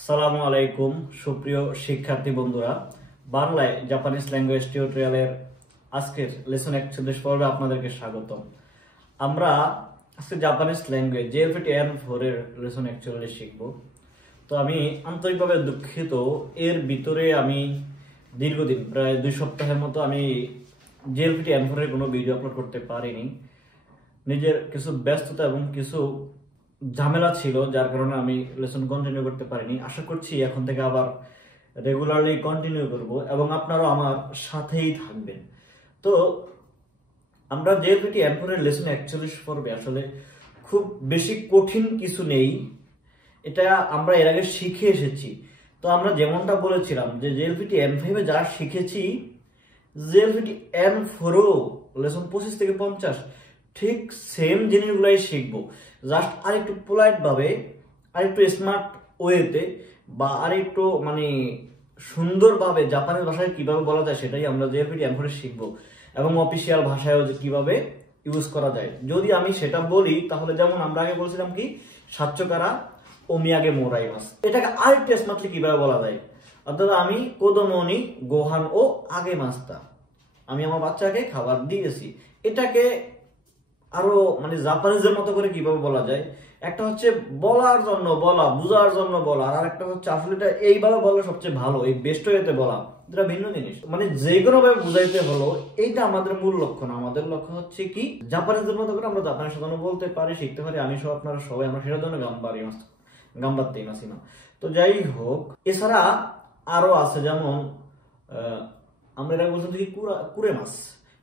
আসসালামু আলাইকুম সুপ্রিয় শিক্ষার্থী বন্ধুরা, বাংলায় জাপানিজ ল্যাঙ্গুয়েজ টিউটোরিয়ালের আজকের লেসন 41 পর্বে আপনাদেরকে স্বাগতম। আমরা আজকে জাপানিজ ল্যাঙ্গুয়েজ JLPT-N4 এর লেসন 41 শিখব। তো আমি আন্তরিকভাবে দুঃখিত, এর ভিতরে আমি দীর্ঘদিন প্রায় 2 সপ্তাহের মতো আমি JLPT-N4 এর কোনো ভিডিও আপলোড করতে পারিনি। নিজের কিছু ব্যস্ততা এবং কিছু ঝামেলা ছিল, যার কারণে আমি লেসন কন্টিনিউ করতে পারিনি। আশা করছি এখন থেকে আবার রেগুলারলি কন্টিনিউ করব এবং আপনারাও আমার সাথেই থাকবেন। তো আমরা JLPT-N4 এর লেসন 41 পর্বে আসলে খুব বেশি কঠিন কিছু নেই, এটা আমরা এর আগে শিখে এসেছি। তো আমরা যেমনটা বলেছিলাম যে JLPT-N5 এ যা শিখেছি JLPT-N4 লেসন 25 থেকে 50 ঠিক সেম জিনিসগুলাই শিখবো, জাস্ট আরেকটু পোলাইট ভাবে, আরেকটু স্মার্ট ওয়েতে বা আরেকটু সুন্দরভাবে জাপানি ভাষায় কিভাবে বলা যায় সেটাই আমরা JLPT-N4 এ শিখবো এবং অফিসিয়াল ভাষায়ও কিভাবে ইউজ করা যায়। যদি আমি সেটা বলি তাহলে যেমন আমরা আগে বলছিলাম কি সাচ্চকারা ওমিয়াগে মোরাইমাস, এটাকে আরেকটু স্মার্টলি কিভাবে বলা যায়, অর্থাৎ আমি কোদোমনি গোহান ও আগে মাস্তা, আমি আমার বাচ্চাকে খাবার দিয়েছি, এটাকে আরো জাপানিজের মতো করে কিভাবে বলা যায়। একটা হচ্ছে বলার জন্য বলা, বুঝার জন্য বলা, আর একটা হচ্ছে আসলে এটা এইভাবে বলা সবচেয়ে ভালো, এই বেস্ট ওয়েতে বলা, এটা ভিন্ন জিনিস। যে কোনো ভাবে বুঝাইতে হলো, এইটা আমাদের মূল লক্ষ্য না। আমাদের লক্ষ্য হচ্ছে কি জাপানিজের মতো করে আমরা জাপানি সাধারণ বলতে পারি, শিখতে পারি, আমি সহ আপনারা সবাই আমরা সেটার জন্য গাম্বারতেই মাসি না। তো যাই হোক, এছাড়া আরো আছে, যেমন আমরা এটা বলছিলাম কি কুরে মাছ।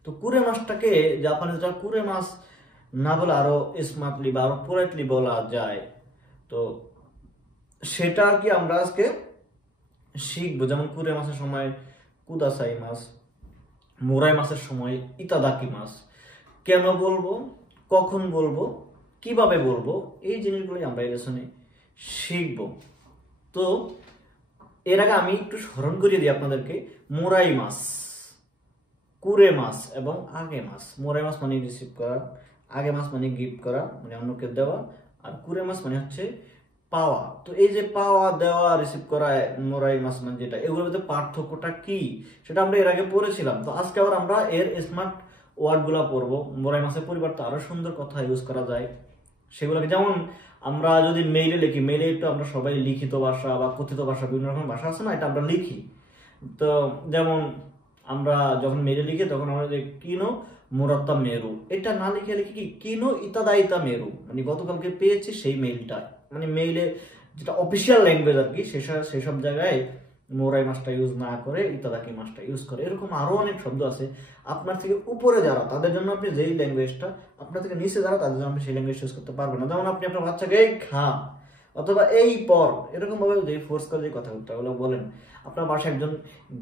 তো কুরে মাছটাকে জাপানিজরা কুরে মাছ না বলে আরো স্মার্টলি বা আরো পোলাইটলি বলা যায়। তো সেটা আর কি আমরা আজকে শিখবো। যেমন কুরে মাছের সময় কুদাসাই মাছ, মোরাই মাছের সময় ইতাদাকি মাছ, কেন বলবো, কখন বলবো, কিভাবে বলবো, এই জিনিসগুলো আমরা এই লেসনে শিখবো। তো এর আগে আমি একটু স্মরণ করিয়ে দিই আপনাদেরকে, মোরাই মাছ, কুরে মাছ এবং আগে মাছ। মোরাই মাছ মানে রিসিভ করা, আগে মাছ মানে গিফট করা, অন্যকে দেওয়া, আর কুরে মাছ মানে হচ্ছে পাওয়া। তো এই যে পাওয়া, দেওয়া, রিসিভ করা, মোরাই মাছ যেটা, এগুলোর মধ্যে পার্থক্যটা কি সেটা আমরা এর আগে পড়েছিলাম। তো আজকে আবার আমরা এর স্মার্ট ওয়ার্ড গুলা পড়বো। মোরাই মাছের পরিবর্তে আরো সুন্দর কথা ইউজ করা যায় সেগুলোকে, যেমন আমরা যদি মেইলে লিখি, মেইলে একটু আমরা সবাই লিখিত ভাষা বা কথিত ভাষা, বিভিন্ন রকম ভাষা আছে না, এটা আমরা লিখি। তো যেমন আমরা যখন মেইলে লিখি তখন আমরা কিনো মোরাত্তা মেরু, এটা না লিখে লিখি কি কিনো ইতাদাইতা মেরু, গতকালকে পেয়েছি সেই মেইলটা, মেইলে যেটা অফিসিয়াল ল্যাঙ্গুয়েজ আর কি, সেসব জায়গায় মোরাই মাছটা ইউজ না করে ইতাদাকি মাছটা ইউজ করে। এরকম আরো অনেক শব্দ আছে। আপনার থেকে উপরে যারা, তাদের জন্য আপনি যেই ল্যাঙ্গুয়েজটা, আপনার থেকে নিচে যারা, তাদের জন্য আপনি সেই ল্যাঙ্গুয়েজ ইউজ করতে পারবেন না। যেমন আপনি আপনার বাচ্চাকে এই খা অথবা এই পর, এরকম ভাবে যে ফোর্স করে যে কথাবার্তাগুলো বলেন, আপনার বাসায় একজন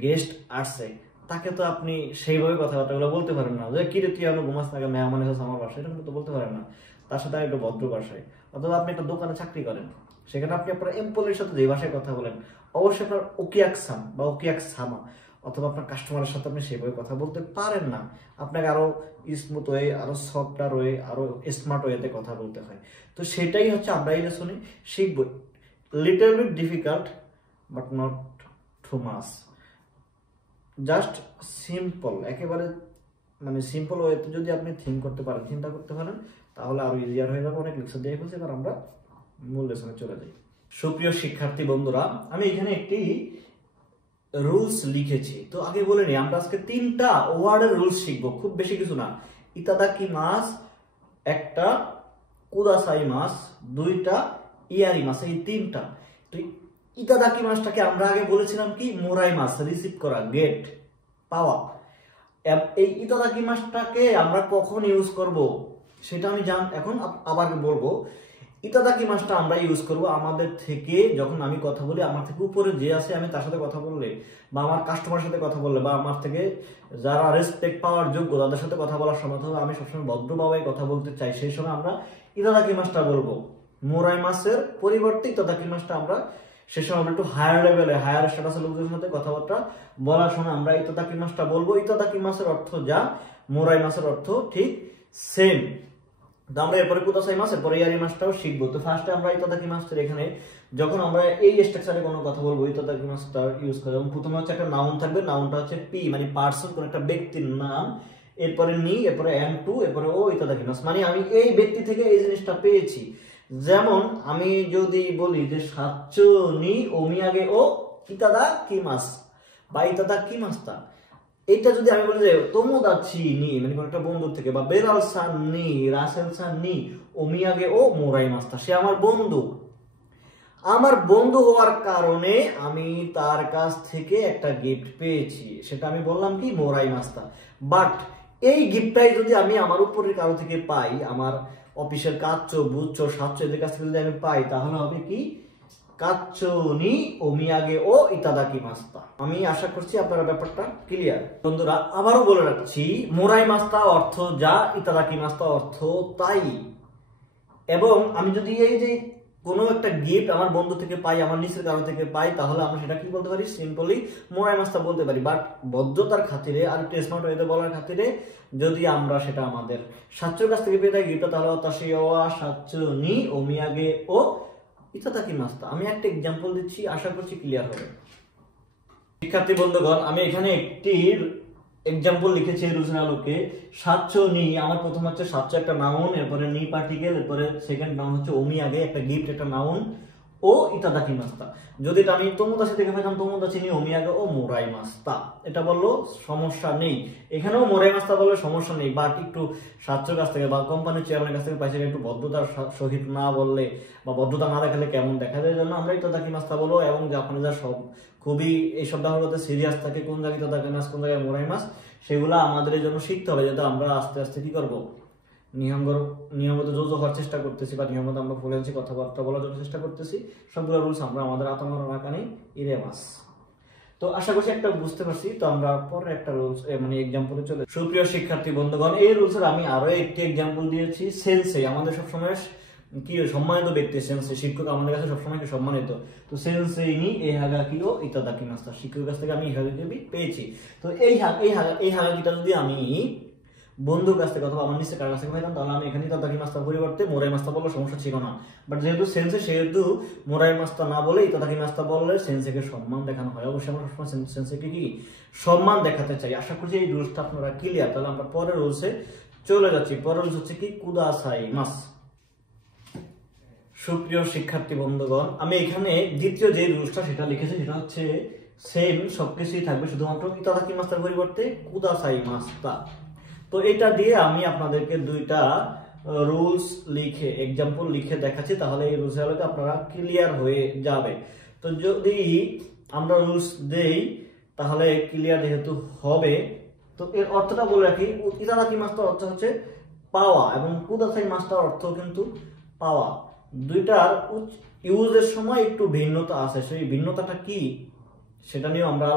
গেস্ট আসছে, তাকে তো আপনি সেইভাবে কথাবার্তাগুলো বলতে পারেন না, যে কি রে তুই আমার ঘুমাস থাকে মেহমান এসেছে আমার বাসায়, এরকম তো বলতে পারেন না। তার সাথে একটু ভদ্র ভাষায়, অথবা আপনি একটা দোকানে চাকরি করেন, সেখানে আপনি আপনার এমপ্লয়ের সাথে যে ভাষায় কথা বলেন, অবশ্যই আপনার ওকিয়াকসাম বা ওকিয়াকসামা, অথবা আপনার কাস্টমারের সাথে আপনি সেভাবে কথা বলতে পারেন না। আপনাকে আরো স্মুথ ওয়ে, আরো সফটওয়্যার ওয়ে, আরো স্মার্ট ওয়েতে কথা বলতে হয়। তো সেটাই হচ্ছে আমরা এই লেসনে শিখব। Little bit difficult but not too much, just simple, একেবারে সিম্পল ওয়েতে যদি আপনি চিন্তা করতে পারেন, তাহলে আরো ইজিয়ার হয়ে যাবে। অনেক লেকচার দিয়ে ফেলছি, এবার আমরা মূল লেসনে চলে যাই। সুপ্রিয় শিক্ষার্থী বন্ধুরা, আমি এখানে একটি রুলস লিখেছি। তো আগে বলে নি, আমরা আজকে 3টা ওয়ার্ডের রুলস শিখবো, খুব বেশি কিছু না। ইতাদাকি মাছ একটা, কুদাসাই মাছ 2টা, ইয়ারি মাছ এই 3টা। তো ইতাদাকি মাছটাকে আমরা আগে বলেছিলাম কি মোরাই মাছ, রিসিভ করা, গেট, পাওয়া। এই ইতাদাকি মাছটাকে আমরা কখন ইউজ করব সেটা আমি এখন আবার বলবো। ইতাদাকি মাছটা আমরা ইউজ করব আমাদের থেকে, যখন আমি কথা বলি, আমার থেকে উপরে যে আছে আমি তার সাথে কথা বললে, বা আমার কাস্টমারের সাথে কথা বললে, বা আমার থেকে যারা রেসপেক্ট পাওয়ার যোগ্য তাদের সাথে কথা বলার সময়, আমি সবসময় ভদ্রভাবে কথা বলতে চাই, সেই সময় আমরা ইতাদাকি মাছটা বলবো। মোরাই মাছের পরিবর্তে ইতাদাকি মাছটা আমরা সে সময় একটু হায়ার লেভেলে, হায়ার স্ট্যাটাসের লোকদের সাথে কথাবার্তা বলার সময় আমরা ইতাদাকি মাছটা বলবো। ইতাদাকি মাছের অর্থ যা, মোরাই মাছের অর্থ ঠিক সেম। তো আমরা এরপরে কুদাসাই মাস, এরপরে ইয়ারি মাসটাও শিখবো। তো ফার্স্টে আমরা ইতাদাকি মাসের এখানে যখন আমরা এই স্ট্রাকচারে কোনো কথা বলবো ইতাদাকি মাসটা ইউজ করে, যেমন প্রথমে হচ্ছে একটা নাউন থাকবে, নাউনটা হচ্ছে পি মানে পার্সন, কোন একটা ব্যক্তির নাম, এরপরে নি, এরপরে এম টু, এরপরে ও ইতাদাকি মাস, মানে আমি এই ব্যক্তি থেকে এই জিনিসটা পেয়েছি। যেমন আমি যদি বলি যে সাচ্চো নি ওমিয়াগে ও ইতাদাকি মাস বা ইতাদাকি মাসটা, এটা যদি আমি বলি যে তোমোদাচি নি মানে কোন একটা বন্ধুর থেকে, বা বেরাল সান নি রাসেল সান নি ওমিয়াগে ও মোরাই মাস্তা, সে আমার বন্ধু, আমার বন্ধু হওয়ার কারণে আমি তার কাছ থেকে একটা গিফট পেয়েছি, সেটা আমি বললাম কি মোরাই মাস্তা। বাট এই গিফটটাই যদি আমি আমার উপরের কারো থেকে পাই, আমার অফিসের কাচ্চো বুচ্চো সাচ্চো এদের কাছ থেকে যদি আমি পাই, তাহলে হবে কি কাচ্চো নি ওমিয়াগে ও ইতাদাকি মাস্তা। আমি আশা করছি আপনারা ব্যাপারটা ক্লিয়ার। বন্ধুরা আবারও বলে রাখছি, মোরাই মাস্তা অর্থ যা, ইতাদাকি মাস্তা অর্থ তাই। এবং আমি যদি এই যে কোনো একটা গিফট আমার বন্ধু থেকে পাই, আমার নিচের কারো থেকে পাই, তাহলে আমরা সেটা কি বলতে পারি, সিম্পলি মোরাই মাস্তা বলতে পারি। বাট ভদ্রতার খাতিরে আর একটু স্মার্ট ওয়েতে বলার খাতিরে যদি আমরা সেটা আমাদের সাচ্চোর কাছ থেকে পেয়ে থাকি গিফটটা, তাহলে তাসি ওয়া সাচ্চো নি ওমিয়াগে ও ইতাদাকি মাস্তা। আমি একটা এক্সাম্পল দিচ্ছি, আশা করছি ক্লিয়ার হবে। শিক্ষার্থী বন্ধুগণ, আমি এখানে একটি এক্সাম্পল লিখেছি রুলসের আলোকে। সাচ্চো নি, আমার প্রথম হচ্ছে সাচ্চো একটা নাউন, এরপরে নি পার্টিকেল, এরপরে সেকেন্ড নাউন হচ্ছে ওমিয়াগে একটা গিফট একটা নাউন, ও ইতাদাকি মাস্তা। যদি আমি তোমোদাচি থেকে পেতাম তোমোদাচি নি ওমিয়াগে ও মোরাই মাস্তা, এটা বললো সমস্যা নেই। এখানেও মোরাই মাস্তা বললে সমস্যা নেই, বাট একটু সাচ্চোর কাছ থেকে বা কোম্পানির চেয়ারম্যানের কাছ থেকে পাইছে, একটু ভদ্রতার সহিত না বললে বা ভদ্রতা না দেখালে কেমন দেখা যায়, জন্য আমরা ইতাদাকি মাস্তা বলবো। এবং জাপানিরা সব খুবই এই সব ব্যাপারগুলোতে সিরিয়াস থাকে, কোন জায়গায় ইতাদাকি মাস কোন জায়গায় মোরাই মাস, সেগুলো আমাদের জন্য শিখতে হবে, যাতে আমরা আস্তে আস্তে কি করবো নিয়মিত যোজ হওয়ার চেষ্টা করতেছি, বা নিয়মিত আমরা ফ্লুয়েন্সি কথাবার্তা বলার জন্য চেষ্টা করতেছি। সবগুলো রুলস আমরা আমাদের আতঙ্ক রাখা নেই ইরে মাস। তো আশা করছি একটা বুঝতে পারছি। তো আমরা পরে একটা রুলস মানে এক্সাম্পলে চলে। সুপ্রিয় শিক্ষার্থী বন্ধুগণ, এই রুলসের আমি আরো একটি এক্সাম্পল দিয়েছি। সেন্সেই আমাদের সবসময় কি সম্মানিত ব্যক্তি, সেন্সেই শিক্ষক আমাদের কাছে সবসময় কি সম্মানিত। তো সেন্সেই নি এই হাগাকি ও ইতাদাকি মাস্তা, শিক্ষকের কাছ থেকে আমি এই হাগাকি পেয়েছি। তো এই হাগাকিটা যদি আমি বন্ধুর কাছ থেকে অথবা আমার নিচে কার কাছ থেকে পাইতাম, তাহলে আমি এখানে ইতাদাকি মাস্তার পরিবর্তে মোরাই মাস্তা বললে সমস্যা ছিল না। বাট যেহেতু সেন্সে, সেহেতু মোরাই মাস্তা না বলে ইতাদাকি মাস্তা বললে সেন্সেকে সম্মান দেখানো হয়। অবশ্যই আমরা সবসময় সেন্সেকে কি সম্মান দেখাতে চাই। আশা করছি এই রুলসটা আপনারা ক্লিয়ার। তাহলে আমরা পরের রুলসে চলে যাচ্ছি। পরের রুলস হচ্ছে কি কুদাসাই মাস। সুপ্রিয় শিক্ষার্থী বন্ধুগণ, আমি এখানে দ্বিতীয় যে রুলসটা সেটা লিখেছি, সেটা হচ্ছে সেম সবকিছুই থাকবে, শুধুমাত্র ইতাদাকি মাস্তার পরিবর্তে কুদাসাই মাস্তা। তো এটা দিয়ে আমি আপনাদেরকে দুইটা রুলস লিখে এক্সাম্পল লিখে দেখাচ্ছি, তাহলে এই রুলস আলোকে আপনারা ক্লিয়ার হয়ে যাবে। তো যদি আমরা রুলস দেই তাহলে ক্লিয়ার যেহেতু হবে। তো এর অর্থটা বলে রাখি, ইতাদাকি মাস্তার অর্থ হচ্ছে পাওয়া এবং কুদাসাই মাস্তার অর্থ কিন্তু পাওয়া। দুইটার ইউজের সময় একটু ভিন্নতা আছে, সেই ভিন্নতাটা কি সেটা নিয়েও আমরা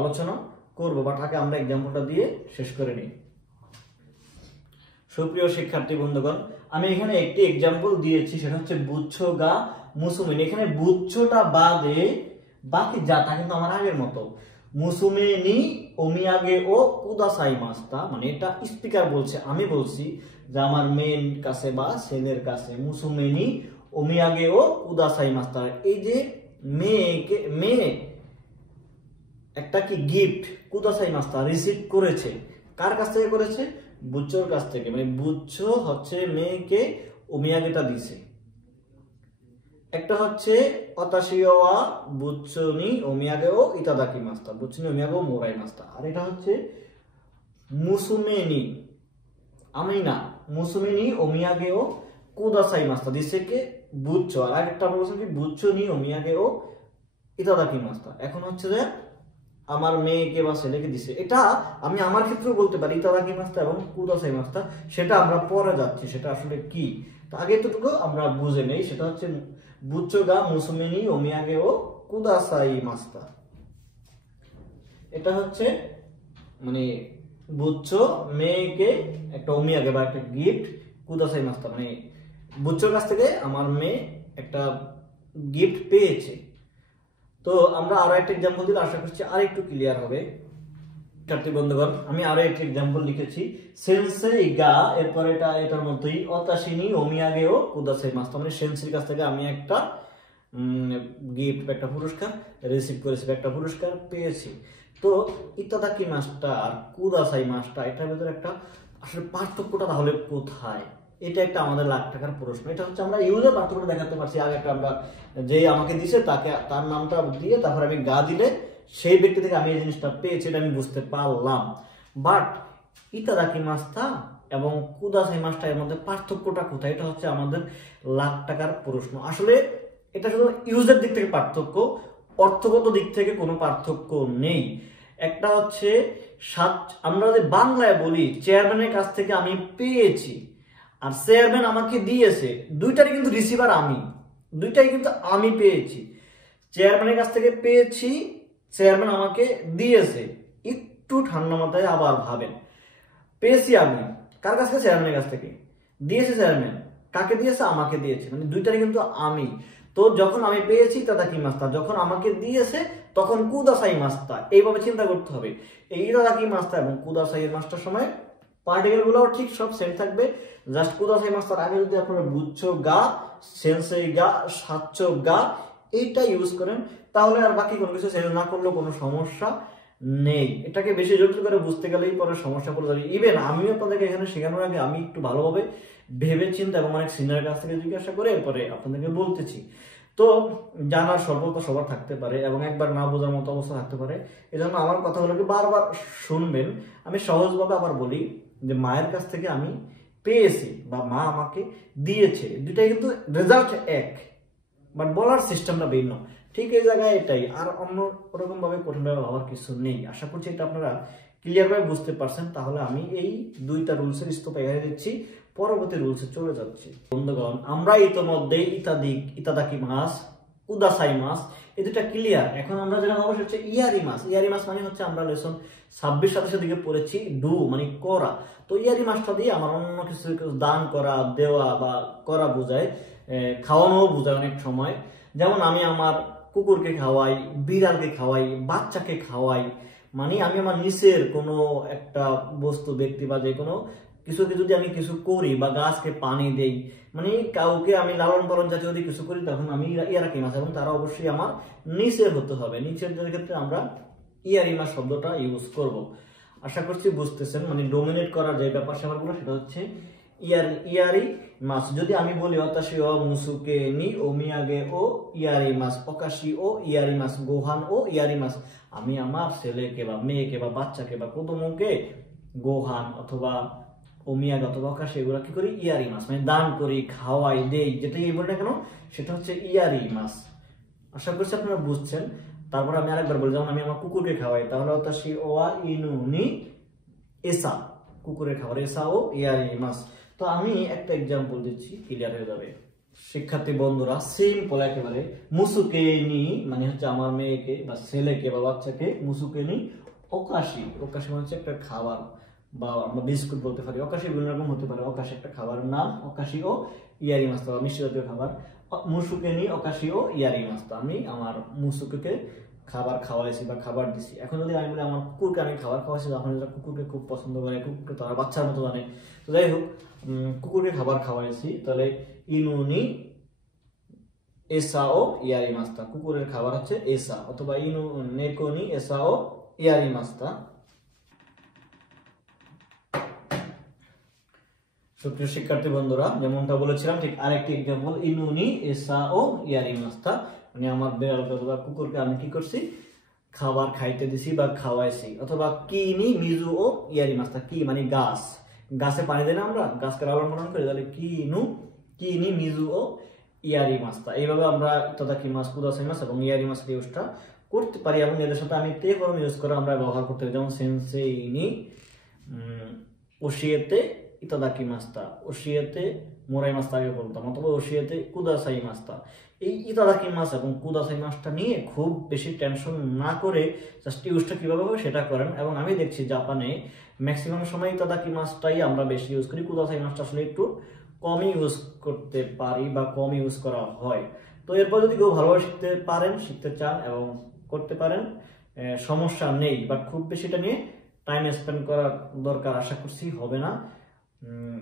আলোচনা করবো। বাট আগে আমরা এক্সাম্পলটা দিয়ে শেষ করে নিই। সুপ্রিয় শিক্ষার্থী বন্ধুগণ, আমি এখানে একটি এক্সাম্পল দিয়েছি, সেটা হচ্ছে বুচ্ছো গা মুসুমিন। এখানে বুচ্ছোটা বাদে বাকি যা তা কিন্তু আমার আগের মতো। মুসুমিনি ওমিয়াগে ও কুদাসাই মাস্তা, মানে এটা স্পিকার বলছে, আমি বলছি যে আমার মেয়ের কাছে বা ছেলের কাছে মুসুমিনি ওমিয়াগে ও কুদাসাই মাস্তা। এই যে মেয়ে একটা কি গিফট কুদাসাই মাস্তা রিসিভ করেছে, কার কাছ থেকে করেছে? বুচ্চোর কাছ থেকে। মানে বুচ্চো হচ্ছে মেয়েকে ওমিয়াগেটা দিছে। একটা হচ্ছে অতাশিওয়া বুচ্চনি ওমিয়াগে ও ইতাদাকি মাস্তা, বুচ্চনি ওমিয়াগে ও মোরাই মাস্তা। আর এটা হচ্ছে মুসুমেনি, আমি না, মুসুমেনি ওমিয়াগে ও কুদাসাই মাস্তা দিছে কে? বুচ্চো। আর একটা বলছেন কি বুচ্চনি ওমিয়াগে ও ইতাদাকি মাস্তা। এখন হচ্ছে যে আমার মেয়েকে বা ছেলেকে দিছে, এটা আমি আমার ক্ষেত্রেও বলতে পারি ইতাদাকি মাস্তা এবং কুদাসাই মাস্তা। সেটা আমরা পরে যাচ্ছি, সেটা আসলে কি। তো আগে এতটুকু আমরা বুঝে নেই, সেটা হচ্ছে বুচ্চো গা মুসুমেনি ওমিয়াগে ও কুদাসাই মাস্তা। এটা হচ্ছে মানে বুচ্চো মেয়েকে একটা ওমিয়াগে বা একটা গিফট কুদাসাই মাস্তা, মানে বুচ্চোর কাছ থেকে আমার মেয়ে একটা গিফট পেয়েছে। তো আমরা আরো একটা এক্সাম্পল দিলে আশা করছি আর একটু ক্লিয়ার হবে। শিক্ষার্থী বন্ধুগণ, আমি আরো একটি এক্সাম্পল লিখেছি সেন্সেই গা, এরপর এটার মধ্যেই অতাশিনী ওমিয়াগে ও কুদাসাই মাস। মানে সেন্সের কাছ থেকে আমি একটা গিফট, একটা পুরস্কার রিসিভ করেছি, একটা পুরস্কার পেয়েছি। তো ইত্যাদাকি মাসটা আর কুদাসাই মাসটা, এটার ভিতরে একটা আসলে পার্থক্যটা তাহলে কোথায়? এটা একটা আমাদের লাখ টাকার প্রশ্ন। এটা হচ্ছে আমরা ইউজের পার্থক্যটা দেখাতে পারছি। আগে একটা আমরা যে আমাকে দিছে তাকে তার নামটা দিয়ে তারপর আমি গা দিলে সেই ব্যক্তি থেকে আমি এই জিনিসটা পেয়েছি, এটা আমি বুঝতে পারলাম। বাট ইতাদাকি মাছটা এবং কুদাসাই মাছটা এর মধ্যে পার্থক্যটা কোথায়? এটা হচ্ছে আমাদের লাখ টাকার প্রশ্ন। আসলে এটা শুধু ইউজের দিক থেকে পার্থক্য, অর্থগত দিক থেকে কোনো পার্থক্য নেই। একটা হচ্ছে আমরা যদি বাংলায় বলি চেয়ারম্যানের কাছ থেকে আমি পেয়েছি, আর চেয়ারম্যান আমাকে দিয়েছে, দুইটারই কিন্তু রিসিভার আমি, দুইটাই কিন্তু আমি পেয়েছি। চেয়ারম্যানের কাছ থেকে পেয়েছি, চেয়ারম্যান আমাকে দিয়েছে। একটু ঠান্ডা মাথায় আবার ভাবেন, পেয়েছি আমি কার কাছ থেকে? চেয়ারম্যানের কাছ থেকে। দিয়েছে চেয়ারম্যান, কাকে দিয়েছে? আমাকে দিয়েছে, মানে দুইটারই কিন্তু আমি। তো যখন আমি পেয়েছি ইতাদাকি মাস্তা, যখন আমাকে দিয়েছে তখন কুদাসাই মাস্তা। এইভাবে চিন্তা করতে হবে। এই ইতাদাকি মাস্তা এবং কুদাসাই মাস্টার সময় পার্টিকেল গুলো ঠিক সব সেম থাকবে। জাস্ট কুদাসাই মাস্টার আগে যদি আপনারা বুঝছো গা, সেন্সেই গা, সাচ্চ গা এইটা ইউজ করেন, তাহলে আর বাকি কোনো কিছু চেঞ্জ না করলেও কোনো সমস্যা নেই। এটাকে বেশি জটিল করে বুঝতে গেলেই পরে সমস্যা পড়ে যাবে। ইভেন আমিও আপনাদেরকে এখানে শেখানোর আগে আমি একটু ভালোভাবে ভেবে চিন্তা এবং অনেক সিনিয়র কাছ থেকে জিজ্ঞাসা করে এরপরে আপনাদেরকে বলতেছি। তো জানার স্বল্পতা সবার থাকতে পারে এবং একবার না বোঝার মতো অবস্থা থাকতে পারে। এজন্য আমার কথাগুলোকে বারবার শুনবেন। আমি সহজভাবে আবার বলি যে মায়ের কাছ থেকে আমি পেয়েছি বা মা আমাকে দিয়েছে, দুটাই কিন্তু রেজাল্ট এক, বাট বলার সিস্টেমটা ভিন্ন। ঠিক এই জায়গায় এটাই, আর অন্য ওরকম ভাবে কঠিনভাবে ভাবার কিছু নেই। আশা করছি এটা আপনারা ক্লিয়ার ভাবে বুঝতে পারছেন। তাহলে আমি এই দুইটা রুলসের স্তূপে এগিয়ে দিচ্ছি, পরবর্তী রুলসে চলে যাচ্ছি। বন্ধুগণ, আমরা ইতোমধ্যে ইতাদাকি মাস, কুদাসাই মাস এই দুটা ক্লিয়ার। এখন আমরা যেটা ভাবো সেটা হচ্ছে ইয়ারি মাস। ইয়ারি মাস মানে হচ্ছে আমরা লেসন 26-27 দিকে পড়েছি ডু মানে করা। তো ইয়ারি মাসটা দিয়ে আমার অন্য কিছু দান করা, দেওয়া বা করা বোঝায়, খাওয়ানোও বোঝায় অনেক সময়। যেমন আমি আমার কুকুরকে খাওয়াই, বিড়ালকে খাওয়াই, বাচ্চাকে খাওয়াই, মানে আমি আমার নিচের কোনো একটা বস্তু, ব্যক্তি বা যে কোনো কিছুকে যদি আমি কিছু করি বা গাছকে পানি দেই, মানে কাউকে আমি লালন পালন জাতীয় যদি কিছু করি, তখন আমি ইয়ারাকি মাস, এবং তারা অবশ্যই আমার নিচের হতে হবে। নিচের ক্ষেত্রে আমরা ইয়ারি মাস শব্দটা ইউজ করব। আশা করছি বুঝতেছেন। মানে ডোমিনেট করার যে ব্যাপার স্যাপারগুলো সেটা হচ্ছে ইয়ারি মাস। যদি আমি বলি অতাশি ও মুসুকে নি ওমিয়াগে ও ইয়ারি মাস, অকাশি ও ইয়ারি মাস, গোহান ও ইয়ারি মাস, আমি আমার ছেলেকে বা মেয়েকে বা বাচ্চাকে বা কোদমকে গোহান অথবা ওমিয়াগে অথবা অকাশি এগুলো কি করি? ইয়ারি মাস, মানে দান করি, খাওয়াই, দেই, যেটাই বলি না কেন সেটা হচ্ছে ইয়ারি মাস। আশা করছি আপনারা বুঝছেন। তারপর আমি আরেকবার বলি, যেমন আমি আমার কুকুরকে খাওয়াই, তাহলে অতাশি ওয়া ইনু নি এসা, কুকুরের খাবার এসা ও ইয়ারি মাস। তো আমি একটা এক্সাম্পল দিচ্ছি, ক্লিয়ার হয়ে যাবে। শিক্ষার্থী বন্ধুরা, সিম্পল একেবারে। মুসুকে নি মানে হচ্ছে আমার মেয়েকে বা ছেলেকে বা বাচ্চাকে, মুসুকে নি অকাশি, অকাশি মানে হচ্ছে একটা খাবার বা আমরা বিস্কুট বলতে পারি। অকাশি বিভিন্ন রকম হতে পারে। অকাশি একটা খাবারের নাম, অকাশি ও ইয়ারি মাছ তো মিষ্টি জাতীয় খাবার। মুসুকে নি অকাশি ও ইয়ারি মাছ, তো আমি আমার মুসুকে খাবার খাওয়াইছি বা খাবার দিছি। এখন যদি আমি বলি আমার কুকুরকে আমি খাবার খাওয়াইছি, তখন যেটা কুকুরকে খুব পছন্দ করে, কুকুরকে তার বাচ্চার মতো জানে। তো যাই হোক, কুকুরকে খাবার খাওয়াইছি, তাহলে ইনুনি এসা ও ইয়ারি মাস্তা, কুকুরের খাবার হচ্ছে এসা, অথবা ইনু নেকোনি এসা ও ইয়ারি মাস্তা। সুপ্রিয় শিক্ষার্থী বন্ধুরা, যেমনটা বলেছিলাম ঠিক আরেকটি এক্সাম্পল, ইনুনি এসা ও ইয়ারি মাস্তা, মানে আমার বিড়ালকে অথবা কুকুরকে আমি কি করছি? খাবার খাইতে দিছি বা খাওয়াইছি। অথবা কিনি মিজু ও ইয়ারি মাস্তা, কি মানে গাছ, গাছে পানি দেয় না আমরা, গাছকে লালন পালন করি, তাহলে কিনি মিজু ও ইয়ারি মাস্তা। এইভাবে আমরা ইতাদাকি মাস, কুদাসাই মাস এবং ইয়ারি মাসের ইউজটা করতে পারি, এবং এদের সাথে আমি তে ফর্ম ইউজ করে আমরা ব্যবহার করতে পারি। যেমন সেন্সেই নি ওশিয়েতে ইতাদাকি মাস্তা, ওশিয়েতে মোরাই মাস্তা আগে বলতাম, অথবা ওশিয়েতে কুদাসাই মাস্তা। এই ইতাদাকি মাস এবং কুদাসাই মাসটা নিয়ে খুব বেশি টেনশন না করে জাস্ট ইউজটা কিভাবে হবে সেটা করেন। এবং আমি দেখছি জাপানে ম্যাক্সিমাম সময় ইতাদাকি মাসটাই আমরা বেশি ইউজ করি, কুদাসাই মাসটা আসলে একটু কমই ইউজ করতে পারি বা কম ইউজ করা হয়। তো এরপর যদি কেউ ভালোভাবে শিখতে পারেন, শিখতে চান এবং করতে পারেন, সমস্যা নেই, বাট খুব বেশিটা নিয়ে টাইম স্পেন্ড করার দরকার, আশা করছি হবে না।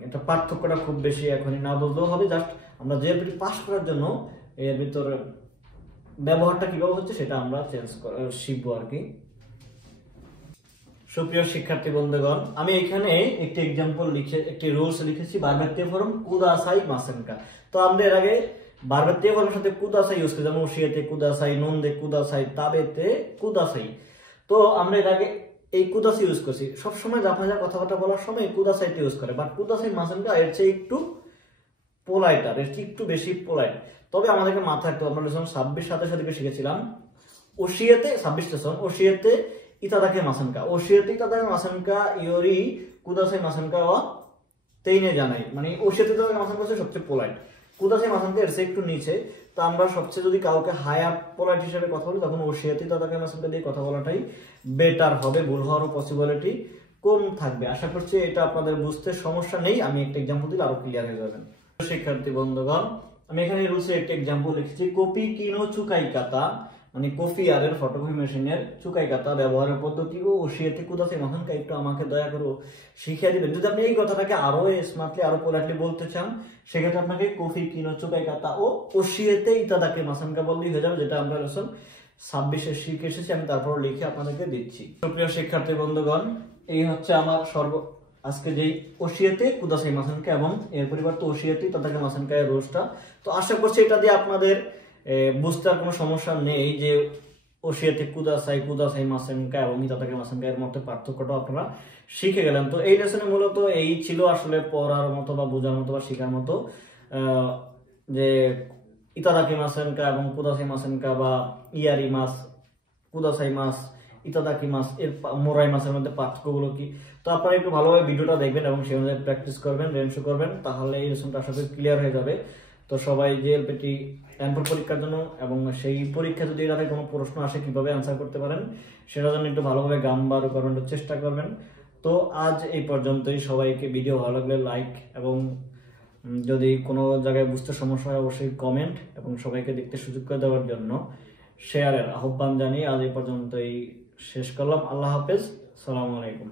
এটা পার্থক্যটা খুব বেশি এখনই না বুঝলেও হবে। জাস্ট আমরা জিএলপিটি পাস করার জন্য এর ভিতরে ব্যবহারটা কিভাবে হচ্ছে সেটা আমরা শিখবো আর কি। সুপ্রিয় শিক্ষার্থী বন্ধুগণ, আমি এখানে একটি এক্সাম্পল একটি রুলস লিখেছি, বারবাতীয় ফর্ম কুদাসাই মাসেনকা। তো আমরা এর আগে বারবাতীয় ফর্মের সাথে কুদাসাই ইউজ করি, যেমন ওশিয়াতে কুদাসাই, নন্দে কুদাসাই, তাবেতে কুদাসাই। তো আমরা এর আগে এই কুদাসাই ইউজ করছি। সবসময় জাপানিজ কথাবার্তা বলার সময় কুদাসাইতে ইউজ করে, বাট কুদাসাই মাসেনকা এর চেয়ে একটু পোলাইটার, এর চেয়ে একটু বেশি পোলাইট। তবে আমাদেরকে মাথায় রাখতে হবে, আমরা লেসন 26-27 শিখেছিলাম ওশিয়াতে 26 লেসন, ওশিয়াতে ইতাদাকে মাসানকা, ওশিয়াতে ইতাদাকে মাসানকা ইয়োরি কুদাসাই মাসানকা ওয়া তেইনে জানাই, মানে ওশিয়াতে ইতাদাকে মাসানকা হচ্ছে সবচেয়ে পোলাইট, কুদাসাই মাসানকা এর চেয়ে একটু নিচে। তো আমরা সবচেয়ে যদি কাউকে হায়ার পোলাইট হিসেবে কথা বলি তখন ওশিয়াতে ইতাদাকে মাসানকা দিয়ে কথা বলাটাই বেটার হবে, ভুল হওয়ার পসিবিলিটি কম থাকবে। আশা করছি এটা আপনাদের বুঝতে সমস্যা নেই, আমি একটা এক্সাম্পল দিলে আরো ক্লিয়ার হয়ে যাবেন। শিক্ষার্থী বন্ধুগণ, আমি এখানে রুলসে একটা এক্সাম্পল লিখেছি, কপি কিনো চুকাই কাতা, মানে কফি আর এর ফটোকপি মেশিনের চুকাই কাতা ব্যবহারের পদ্ধতি ও ওশিয়াতে কুদাসাই মাসানকা একটু আমাকে দয়া করে শিখিয়ে দিবেন। যদি আপনি এই কথাটাকে আরো স্মার্টলি আরো পোলাইটলি বলতে চান সেক্ষেত্রে আপনাকে কফি কিনো চুকাই কাতা ও ওশিয়াতে ইতাদাকে মাসানকা বললেই হয়ে যাবে, যেটা আমরা লেসন 26 শিখে এসেছি। আমি তারপর লিখে আপনাদেরকে দিচ্ছি। সুপ্রিয় শিক্ষার্থী বন্ধুগণ, এই হচ্ছে আমার আজকে যেই ওশিয়াতে কুদাসাই মাসানকা এবং এর পরিবর্তে ওশিয়াতে ইতাদাকে মাসানকা এর রোজটা। তো আশা করছি এটা দিয়ে আপনাদের বুঝতে আর কোনো সমস্যা নেই যে ওশিয়াতে কুদাসাই, কুদাসাই মাসানকা এবং ইতাদাকে মাসানকা এর মধ্যে পার্থক্যটা আপনারা শিখে গেলেন। তো এই লেসনে মূলত এই ছিল আসলে পড়ার মতো বা বোঝার মতো বা শেখার মতো, যে ইতাদাকে মাসানকা এবং কুদাসাই মাসানকা বা ইয়ারি মাস, কুদাসাই মাস, ইতাদাকি মাস এর মোরাই মাসের মধ্যে পার্থক্যগুলো কি। তো আপনারা একটু ভালোভাবে ভিডিওটা দেখবেন এবং সেই অনুযায়ী প্র্যাকটিস করবেন, রেনশো করবেন, তাহলে এই লেসনটা আশা করি ক্লিয়ার হয়ে যাবে। তো সবাই জিএলপিটি এমপর পরীক্ষার জন্য এবং সেই পরীক্ষা যদি এটাতে কোনো প্রশ্ন আসে কিভাবে আনসার করতে পারেন সেটার জন্য একটু ভালোভাবে গাম্বার করার চেষ্টা করবেন। তো আজ এই পর্যন্তই। সবাইকে ভিডিও ভালো লাগলে লাইক এবং যদি কোনো জায়গায় বুঝতে সমস্যা হয় অবশ্যই কমেন্ট এবং সবাইকে দেখতে সুযোগ করে দেওয়ার জন্য শেয়ারের আহ্বান জানিয়ে আজ এই পর্যন্তই শেষ করলাম। আল্লাহ হাফেজ, সালামু আলাইকুম।